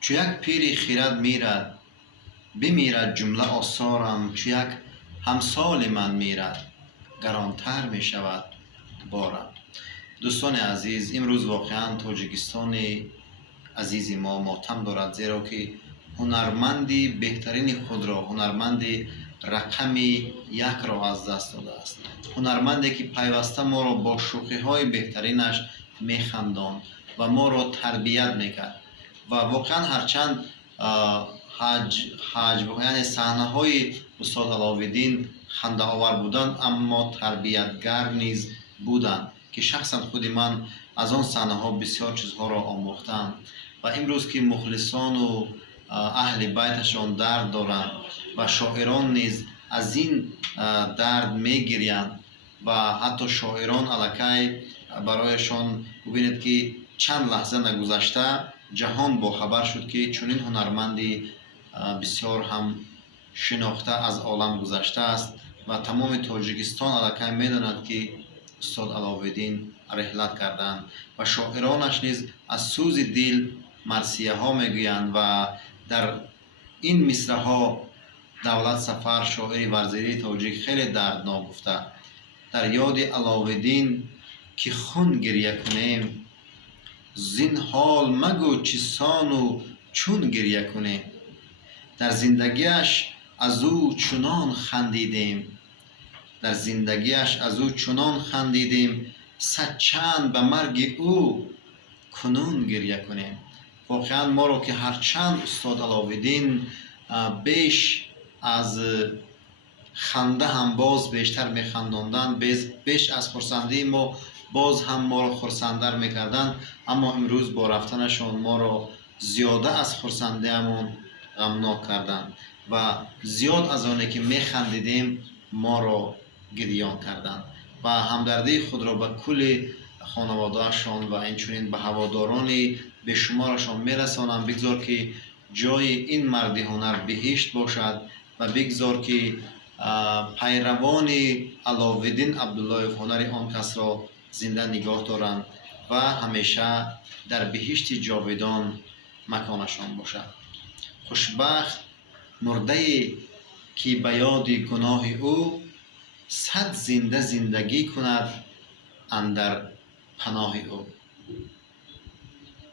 چو یک پیر خرد میرد بمیرد جمله آثارم، چو یک همسال من میرد گرانتر می شود بارم. دوستان عزیز، امروز واقعا تاجیکستان عزیز ما ماتم دارد، زیرا که هنرمندی بهترین خود را، هنرمندی رقم یک را از دست داده است. هنرمندی که پیوسته ما را با شوخی های بهترینش میخنداند و ما را تربیت میکرد و واقعا هرچند حج یعنی صحنه های استاد علاوالدین خنده آور بودند، اما تربیتگر نیز بودند که شخصا خود من از آن صحنه ها بسیار چیزها را آموختم و امروز که مخلصان و اهل بیتشان درد دارند و شاعران نیز از این درد میگریند و حتی شاعران الکی برایشان ببینید که چند لحظه نگذشته جهان با خبر شد که چنین هنرمندی بسیار هم شناخته از عالم گذشته است و تمام تاجیکستان الکی میداند که استاد علاوالدین رحلت کردند و شاعرانش نیز از سوز دل مرثیه ها میگویند و در این مصرع ها دولت سفر شاعر ورزیری تاجیک خیلی دردناک گفته: در یاد علاوالدین که خون گریه کنیم، زین حال مگو چیسان و چون گریه کنیم. در زندگیش از او چنان خندیدیم، در زندگیش از او چنان خندیدیم، صد چند به مرگ او کنون گریه کنیم. واقعا ما را که هرچند استاد علاوالدین بیش از خنده هم باز بیشتر میخنداندند، بیش از خرسندی ما باز هم ما را خرسندتر میکردند، اما امروز با رفتنشان ما را زیاده از خرسندی همون غمناک کردند و زیاد از آنه که میخندیدیم ما را گریان کردند و همدردی خود را به کل خانوادهشان و اینچنین به هواداران بیشمارشان میرسانم. بگذار که جای این مرد هنر بهشت باشد و بگذار که پیروان علاوالدین عبدالله هنر آن کس را زنده نگاه دارند و همیشه در بهشت جاودان مکانشان باشد. خوشبخت مرده که به یاد گناه او، صد زنده زندگی کند اندر پناه او.